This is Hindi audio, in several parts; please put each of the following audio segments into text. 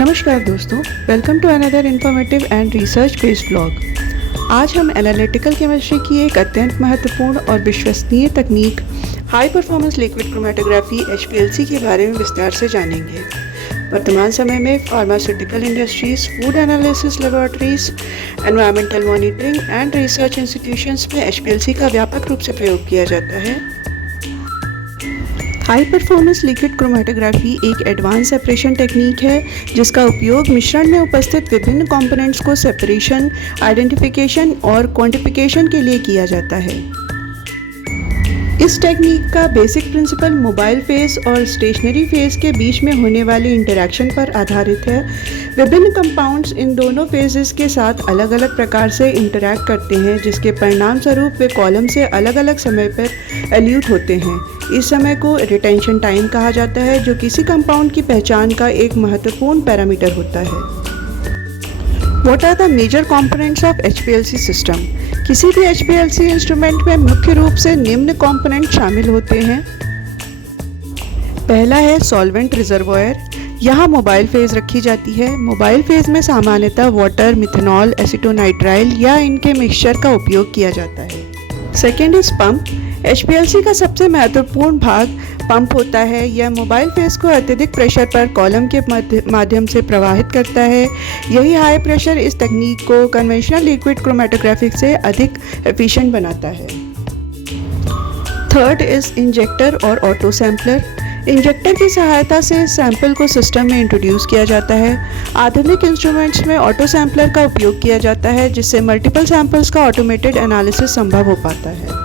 नमस्कार दोस्तों, welcome to another informative and research based blog. आज हम एनालिटिकल केमिस्ट्री की एक अत्यंत महत्वपूर्ण और विश्वसनीय तकनीक high performance liquid chromatography HPLC के बारे में विस्तार से जानेंगे। वर्तमान समय में pharmaceutical industries, food analysis laboratories, environmental monitoring and research institutions में HPLC का व्यापक रूप से प्रयोग किया जाता है। हाई परफॉर्मेंस लिक्विड क्रोमेटोग्राफी एक एडवांस सेपरेशन टेक्निक है जिसका उपयोग मिश्रण में उपस्थित विभिन्न कंपोनेंट्स को सेपरेशन, आइडेंटिफिकेशन और क्वांटिफिकेशन के लिए किया जाता है। इस टेक्निक का बेसिक प्रिंसिपल मोबाइल फेज और स्टेशनरी फेज के बीच में होने वाली इंटरैक्शन पर आधारित है। विभिन्न कंपाउंड्स इन दोनों फेजेस के साथ अलग अलग प्रकार से इंटरैक्ट करते हैं, जिसके परिणाम स्वरूप वे कॉलम से अलग अलग समय पर एल्यूट होते हैं। इस समय को रिटेंशन टाइम कहा जाता है, जो किसी कंपाउंड की पहचान का एक महत्वपूर्ण पैरामीटर होता है। What are the major components of HPLC system? किसी भी HPLC इंस्ट्रूमेंट में मुख्य रूप से निम्न कंपोनेंट शामिल होते हैं। पहला है सॉल्वेंट रिजर्वॉयर। यहाँ मोबाइल फेज रखी जाती है। मोबाइल फेज में सामान्यतः वाटर, मिथेनॉल, एसीटोनाइट्राइल या इनके मिक्सचर का उपयोग किया जाता है। Second is pump. HPLC का सबसे महत्वपूर्ण भाग पंप होता है। यह मोबाइल फेज को अत्यधिक प्रेशर पर कॉलम के माध्यम से प्रवाहित करता है। यही हाई प्रेशर इस तकनीक को कन्वेंशनल लिक्विड क्रोमेटोग्राफी से अधिक एफिशिएंट बनाता है। थर्ड इज इंजेक्टर और ऑटो सैम्पलर। इंजेक्टर की सहायता से सैंपल को सिस्टम में इंट्रोड्यूस किया जाता है। आधुनिक इंस्ट्रूमेंट्स में ऑटो सैम्पलर का उपयोग किया जाता है, जिससे मल्टीपल सैंपल्स का ऑटोमेटेड एनालिसिस संभव हो पाता है।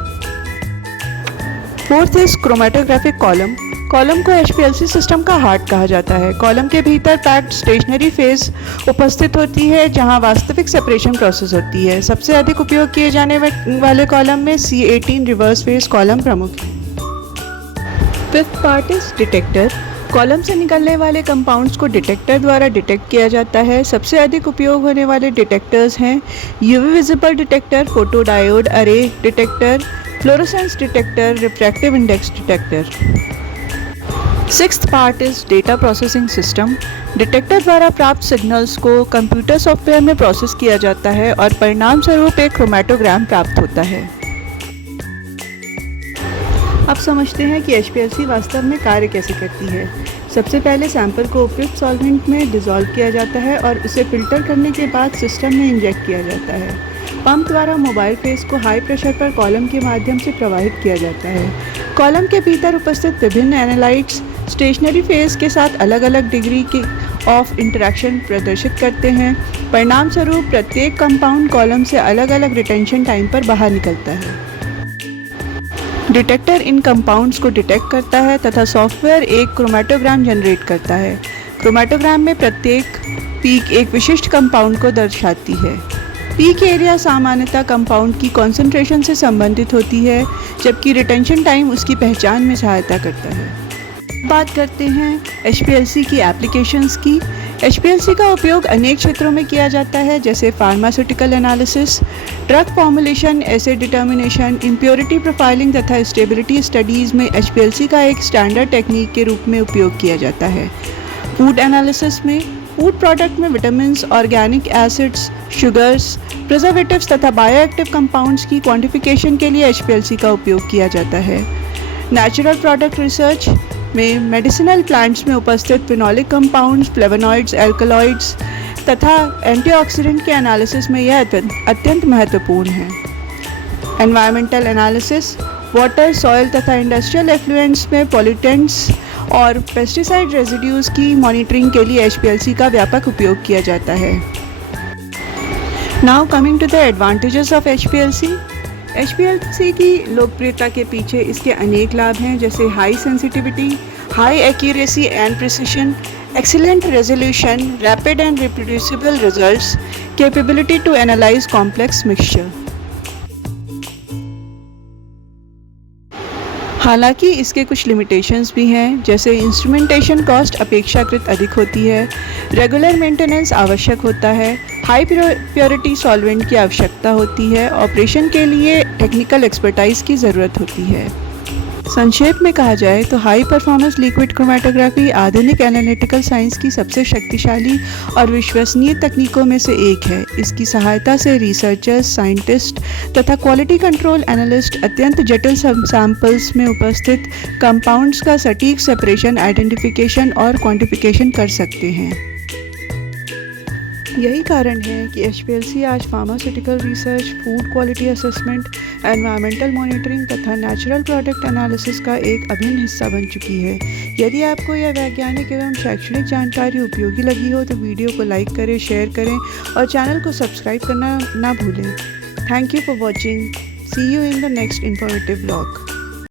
Fourth is chromatographic column. Column को HPLC सिस्टम का हार्ट कहा जाता है। कॉलम के भीतर पैक्ड स्टेशनरी फेज उपस्थित होती है, जहां वास्तविक सेपरेशन प्रोसेस होती है। सबसे अधिक उपयोग किए जाने वाले कॉलम में C18 रिवर्स फेज कॉलम प्रमुख है। Fifth part is detector. Column से निकलने वाले कंपाउंड्स को डिटेक्टर द्वारा डिटेक्ट किया जाता है। सबसे अधिक उपयोग होने वाले डिटेक्टर्स हैं UV विजिबल डिटेक्टर, फोटोडायोड अरे detector, fluorescence detector, refractive index detector. Sixth part is data processing system. Detector द्वारा प्राप्त सिग्नल्स को कंप्यूटर सॉफ्टवेयर में प्रोसेस किया जाता है और परिणाम स्वरूप एक क्रोमेटोग्राम प्राप्त होता है। अब समझते हैं कि HPLC वास्तव में कार्य कैसे करती है। सबसे पहले सैंपल को उपयुक्त सॉल्वेंट में डिसॉल्व किया जाता है और उसे फिल्टर करने के बाद सिस्टम में इंजेक्ट किया जाता है। पंप द्वारा मोबाइल फेज को हाई प्रेशर पर कॉलम के माध्यम से प्रवाहित किया जाता है। कॉलम के भीतर उपस्थित विभिन्न एनालाइट्स स्टेशनरी फेज के साथ अलग अलग डिग्री की ऑफ इंटरेक्शन प्रदर्शित करते हैं। परिणाम स्वरूप प्रत्येक कंपाउंड कॉलम से अलग अलग रिटेंशन टाइम पर बाहर निकलता है। डिटेक्टर इन कंपाउंड्स को डिटेक्ट करता है तथा सॉफ्टवेयर एक क्रोमेटोग्राम जनरेट करता है। क्रोमेटोग्राम में प्रत्येक पीक एक विशिष्ट कंपाउंड को दर्शाती है। पीक एरिया सामान्यतः कंपाउंड की कॉन्सेंट्रेशन से संबंधित होती है, जबकि रिटेंशन टाइम उसकी पहचान में सहायता करता है। बात करते हैं HPLC की एप्लीकेशंस की। HPLC का उपयोग अनेक क्षेत्रों में किया जाता है, जैसे pharmaceutical analysis, drug formulation, acid determination, impurity profiling तथा स्टेबिलिटी स्टडीज़ में HPLC का एक स्टैंडर्ड टेक्निक के रूप में उपयोग किया जाता है। फूड एनालिसिस में फूड प्रोडक्ट में vitamins, organic acids, sugars, preservatives तथा बायोएक्टिव कंपाउंड्स की क्वांटिफिकेशन के लिए HPLC का उपयोग किया जाता है। नेचुरल प्रोडक्ट रिसर्च में मेडिसिनल प्लांट्स में उपस्थित फिनोलिक कंपाउंड्स, फ्लेवोनॉइड्स, एल्कलॉइड्स तथा एंटीऑक्सीडेंट के एनालिसिस में यह अत्यंत महत्वपूर्ण है। एनवायरमेंटल एनालिसिस वाटर, सॉइल तथा इंडस्ट्रियल एफ्लुएंट्स में पॉल्यूटेंट्स और पेस्टिसाइड रेजिड्यूज़ की मॉनिटरिंग के लिए HPLC का व्यापक उपयोग किया जाता है। Now coming to the advantages of HPLC। HPLC की लोकप्रियता के पीछे इसके अनेक लाभ हैं, जैसे high sensitivity, high accuracy and precision, excellent resolution, rapid and reproducible results, capability to analyse complex mixture. हालांकि इसके कुछ लिमिटेशंस भी हैं, जैसे इंस्ट्रूमेंटेशन कॉस्ट अपेक्षाकृत अधिक होती है, रेगुलर मेंटेनेंस आवश्यक होता है, हाई प्योरिटी सॉल्वेंट की आवश्यकता होती है, ऑपरेशन के लिए टेक्निकल एक्सपर्टाइज की ज़रूरत होती है। संक्षेप में कहा जाए तो हाई परफॉर्मेंस लिक्विड क्रोमेटोग्राफी आधुनिक एनालिटिकल साइंस की सबसे शक्तिशाली और विश्वसनीय तकनीकों में से एक है। इसकी सहायता से रिसर्चर्स, साइंटिस्ट तथा क्वालिटी कंट्रोल एनालिस्ट अत्यंत जटिल सैंपल्स में उपस्थित कंपाउंड्स का सटीक सेपरेशन, आइडेंटिफिकेशन और क्वांटिफिकेशन कर सकते हैं। यही कारण है कि HPLC आज pharmaceutical research, food quality assessment, environmental monitoring तथा नेचुरल प्रोडक्ट एनालिसिस का एक अभिन्न हिस्सा बन चुकी है। यदि आपको यह वैज्ञानिक एवं शैक्षणिक जानकारी उपयोगी लगी हो तो वीडियो को लाइक करें, शेयर करें और चैनल को सब्सक्राइब करना ना भूलें। Thank you for watching. See you in the next informative blog.